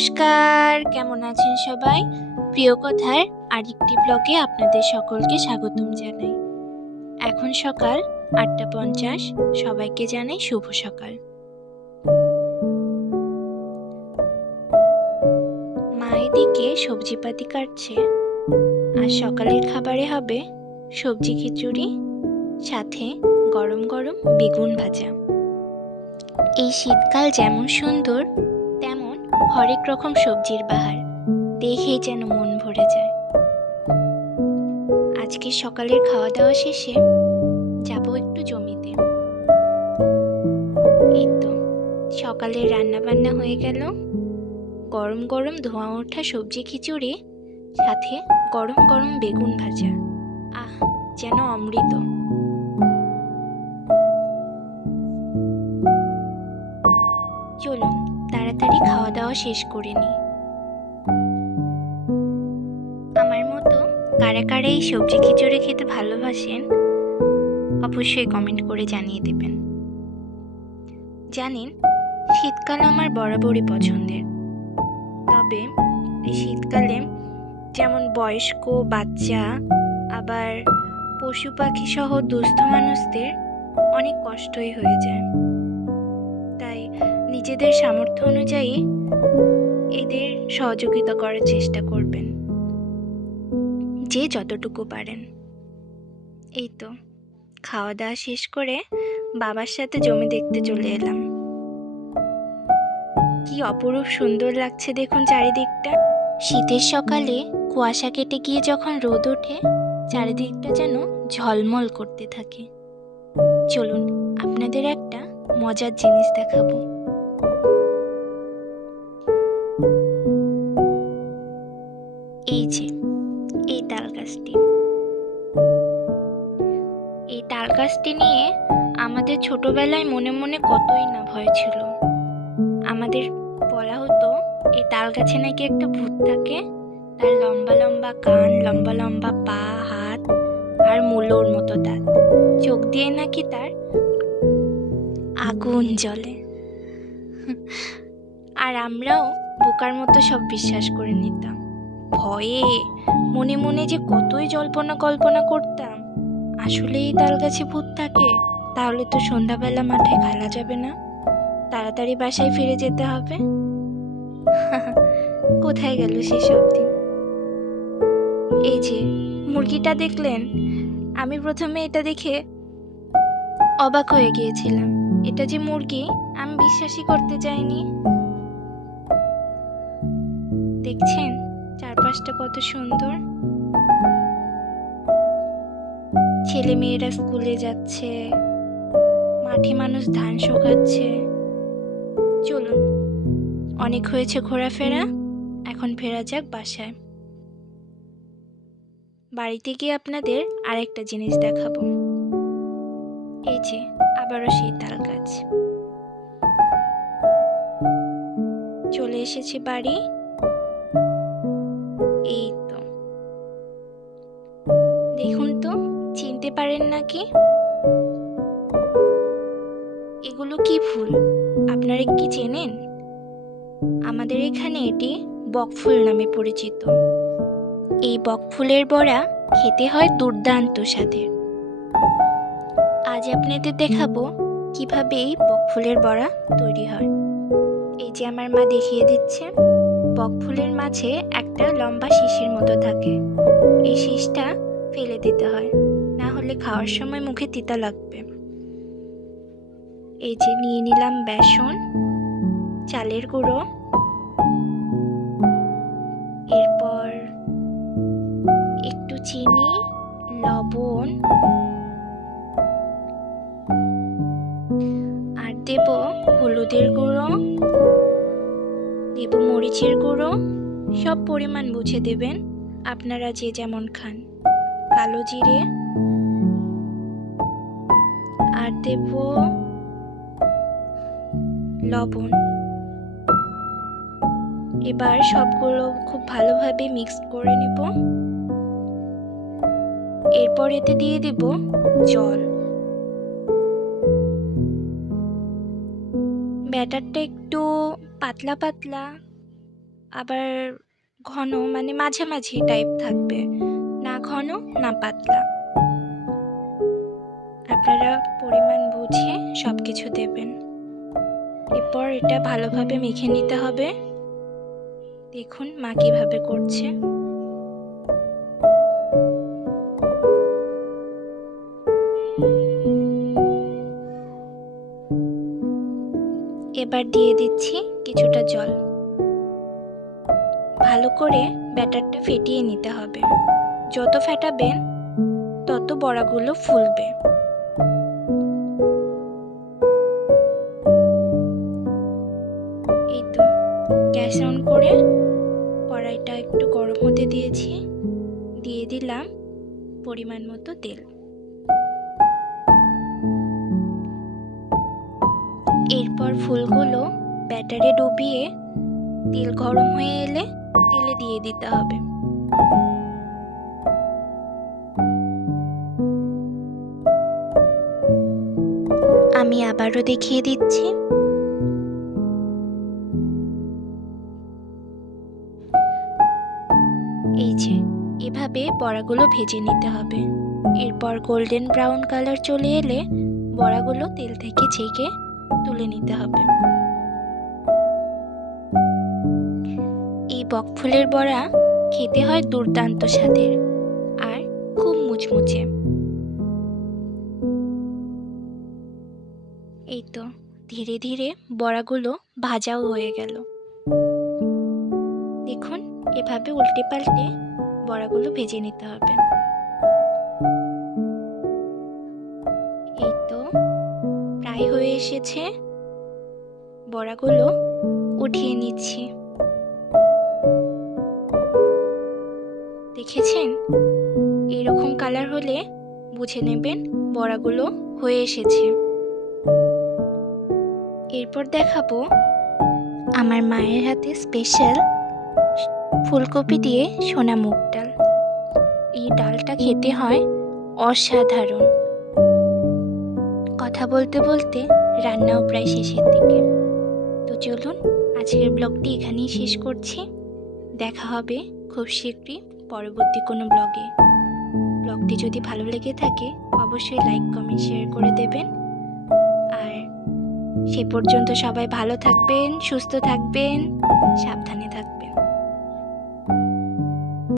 নমস্কার, কেমন আছেন সবাই? প্রিয় কথার আরেকটি ব্লগে আপনাদের সকলকে স্বাগতম জানাই। এখন সকাল ৮:৫০, সবাইকে জানাই শুভ সকাল। মা এদিকে সবজিপাতি কাটছে, আর সকালের খাবারে হবে সবজি খিচুড়ি, সাথে গরম গরম বেগুন ভাজা। এই শীতকাল যেমন সুন্দর, তেমন হরেক রকম সবজির বাহার, দেখেই যেন মন ভরে যায়। আজকে সকালের খাওয়া দাওয়া শেষে যাব একটু জমিতে। এই তো সকালের রান্না বান্না হয়ে গেল। গরম গরম ধোঁয়া ওঠা সবজি খিচুড়ি, সাথে গরম গরম বেগুন ভাজা। আহ, যেন অমৃত। চলুন তাড়াতাড়ি খাওয়া দাওয়া শেষ করে নিই। আমার মতো কারা কারা এই সবজি খিচুড়ি খেতে ভালোবাসেন, অবশ্যই কমেন্ট করে জানিয়ে দেবেন। জানেন, শীতকাল আমার বরাবরই পছন্দের। তবে এই শীতকালে যেমন বয়স্ক, বাচ্চা, আবার পশু পাখি সহ দুস্থ মানুষদের অনেক কষ্টই হয়ে যায়। তাই নিজেদের সামর্থ্য অনুযায়ী এদের সহযোগিতা করার চেষ্টা করবেন, যে যতটুকু পারেন। এই তো খাওয়া দাওয়া শেষ করে বাবার সাথে জমি দেখতে চলে এলাম। কি অপরূপ সুন্দর লাগছে দেখুন চারিদিকটা। শীতের সকালে কুয়াশা কেটে গিয়ে যখন রোদ ওঠে, চারিদিকটা যেন ঝলমল করতে থাকে। চলুন আপনাদের একটা মজার জিনিস দেখাবো। এই যে এই তাল গাছটি, এই তাল গাছটি নিয়ে আমাদের ছোটবেলায় মনে মনে কতই না ভয় ছিল। আমাদের বলা হতো এই তাল গাছে নাকি একটা ভূত থাকে, তার লম্বা লম্বা কান, লম্বা লম্বা পা, হাত আর মূলোর মতো দাঁত, চোখ দিয়ে নাকি তার আগুন জ্বলে। আর আমরাও বোকার মতো সব বিশ্বাস করে নিতাম। ভয়ে মনে মনে যে কতই জল্পনা কল্পনা করতাম। আসলে এই তাল গাছে ভূত থাকে, তাহলে তো সন্ধ্যাবেলা মাঠে খেলা যাবে না, তাড়াতাড়ি বাসায় ফিরে যেতে হবে। কোথায় গেল সেসব দিন? এই যে মুরগিটা দেখলেন, আমি প্রথমে এটা দেখে অবাক হয়ে গিয়েছিলাম। এটা যে মুরগি আমি বিশ্বাসই করতে চাইনি। দেখছেন চারপাশটা কত সুন্দর। ছেলে মেয়েরা স্কুলে যাচ্ছে, মাঠে মানুষ ধান শুকাচ্ছে। চলুন, অনেক হয়েছে ঘোরাফেরা, এখন ফেরা যাক বাসায়। বাড়িতে গিয়ে আপনাদের আরেকটা জিনিস দেখাবো। এই যে আবারও সেই তাল গাছ। চলে এসেছি বাড়ি। এই তো দেখুন তো, চিনতে পারেন নাকি? এগুলো কি ফুল, আপনারা কি চেনেন? আমাদের এখানে এটি বকফুল নামে পরিচিত। এই বকফুলের বড়া খেতে হয় দুর্দান্ত স্বাদের। আজ আপনাদের দেখাবো কিভাবে এই বকফুলের বড়া তৈরি হয়। এই যে আমার মা দেখিয়ে দিচ্ছে। বকফুলের মাঝে একটা লম্বা শিশির মতো থাকে, এই শীষটা ফেলে দিতে হয়, না হলে খাওয়ার সময় মুখে তিতা লাগবে। এই যে নিয়ে নিলাম বেসন, চালের গুঁড়ো, এরপর একটু চিনি, লবণ, আর দেব হলুদের গুঁড়ো, দেব মরিচের গুঁড়ো। সব পরিমাণ বুঝে দেবেন, আপনারা যে যেমন খান। কালো জিরে, আর দেব লবণ। এবার সবগুলো খুব ভালোভাবে মিক্স করে নেব। এরপর এতে দিয়ে দেব জল। ব্যাটারটা একটু পাতলা পাতলা, আবার ঘন মানে মাঝামাঝি টাইপ থাকবে, না ঘন না পাতলা। আপনারা পরিমাণ বুঝে সব কিছু দেবেন। এরপর এটা ভালোভাবে মেখে নিতে হবে। দেখুন মা কিভাবে করছে। এবার দিয়ে দিচ্ছি কিছুটা জল। ভালো করে ব্যাটারটা ফেটিয়ে নিতে হবে। যত ফেটাবেন তত বড়াগুলো ফুলবে। এই তো গ্যাস অন করে কড়াইটা একটু গরম হতে দিয়েছি। দিয়ে দিলাম পরিমাণ মতো তেল। এরপর ফুলগুলো ব্যাটারে ডুবিয়ে তেল গরম হয়ে এলে তেলে দিয়ে দিতে হবে। আমি আবারও দেখিয়ে দিচ্ছি। এই যে এভাবে বড়াগুলো ভেজে নিতে হবে। এরপর গোল্ডেন ব্রাউন কালার চলে এলে বড়াগুলো তেল থেকে ছেঁকে তুলে নিতে হবে। এই বকফুলের বড়া খেতে হয় দুর্দান্ত স্বাদের আর খুব মুচমুচে। এই তো ধীরে ধীরে বড়াগুলো ভাজাও হয়ে গেল। দেখুন এভাবে উল্টে পাল্টে বড়াগুলো ভেজে নিতে হবে। এই তো প্রায় হয়ে এসেছে। বড়াগুলো উঠিয়ে নিচ্ছি। দেখেছেন, এরকম কালার হলে বুঝে নেবেন বড়াগুলো হয়ে এসেছে। এরপর দেখাবো আমার মায়ের হাতে স্পেশাল ফুলকপি দিয়ে সোনা মুগ ডাল। এই ডালটা খেতে হয় অসাধারণ। কথা বলতে বলতে রান্নাও প্রায় শেষের দিকে। তো চলুন আজকের ব্লগটি এখানেই শেষ করছি। দেখা হবে খুব শীঘ্রই পরবর্তী কোনো ব্লগে। ব্লগটি যদি ভালো লেগে থাকে অবশ্যই লাইক কমেন্ট শেয়ার করে দেবেন। আর সে পর্যন্ত সবাই ভালো থাকবেন, সুস্থ থাকবেন, সাবধানে থাকবেন।